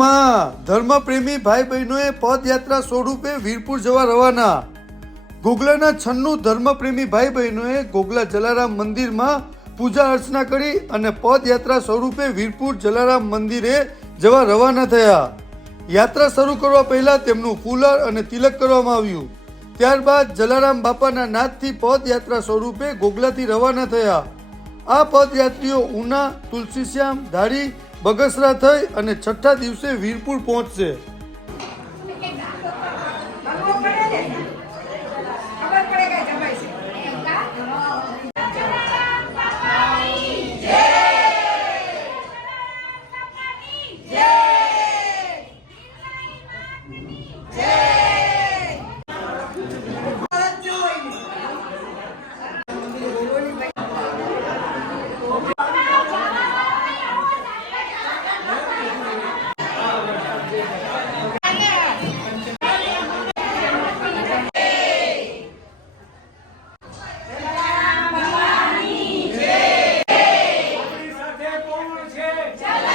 ધર્મપ્રેમી ભાઈ બહેનોએ પદયાત્રા સ્વરૂપે વીરપુર જવા રવાના. ગોગલાના છન્નું ધર્મપ્રેમી ભાઈ બહેનોએ ગોગલા જલારામ મંદિરમાં પૂજા અર્ચના કરી અને પદયાત્રા સ્વરૂપે વીરપુર જલારામ મંદિરે જવા રવાના થયા. યાત્રા શરૂ કરવા પહેલા તેમનું ફૂલર અને તિલક કરવામાં આવ્યું. ત્યારબાદ જલારામ બાપાના નાદથી પદયાત્રા સ્વરૂપે ગોગલાથી રવાના થયા. આ પદયાત્રીઓ ઉના, તુલસીશ્યામ, ધારી બગસરા થઈ અને છઠ્ઠા દિવસે વીરપુર પહોંચશે. કોણ છે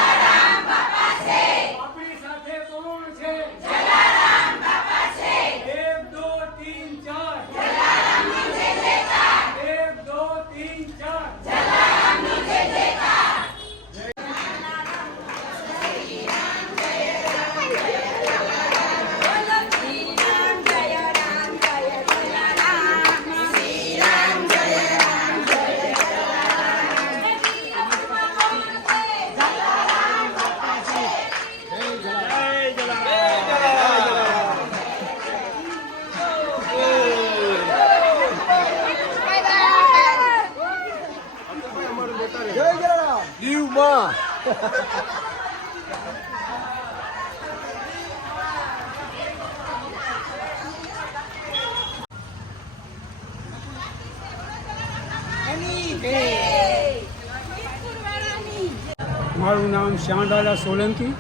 મારું નામ શ્યામલાલા સોલંકી.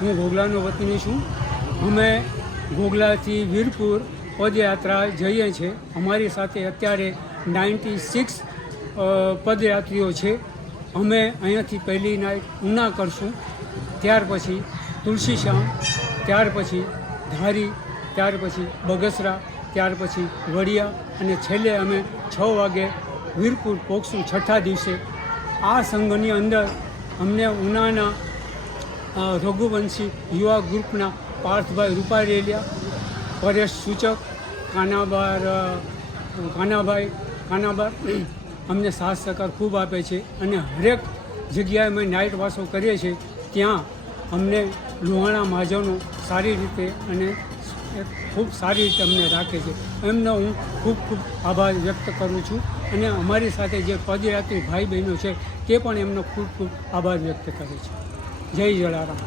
હું ઘોઘલાનો વતની છું. અમે ઘોઘલાથી વીરપુર પદયાત્રા જઈએ છીએ. અમારી સાથે અત્યારે નાઇન્ટી સિક્સ પદયાત્રીઓ છે. અમે અહીંયાથી પહેલી નાઇટ ઉના કરશું. ત્યાર પછી તુલસીશ્યામ ત્યાર પછી ધારી, ત્યાર પછી બગસરા, ત્યાર પછી વડિયા અને છેલ્લે અમે છ વાગે વીરપુર પહોંચશું છઠ્ઠા દિવસે. આ સંઘની અંદર અમને ઉનાના રઘુવંશી યુવા ગ્રુપના પાર્થભાઈ રૂપારેલિયા, પરેશ સૂચક, કાનાબાર કાનાભાઈ, કાનાબાર અમને સાથ સહકાર ખૂબ આપે છે અને હરેક જગ્યાએ અમે નાઇટ વાસો કરીએ છીએ, ત્યાં અમને લુહાણા મહાજનો સારી રીતે અને ખૂબ સારી રીતે અમને રાખે છે. એમનો હું ખૂબ ખૂબ આભાર વ્યક્ત કરું છું અને અમારી સાથે જે પદયાત્રી ભાઈ બહેનો છે તે પણ એમનો ખૂબ ખૂબ આભાર વ્યક્ત કરે છે. જય જલારામ.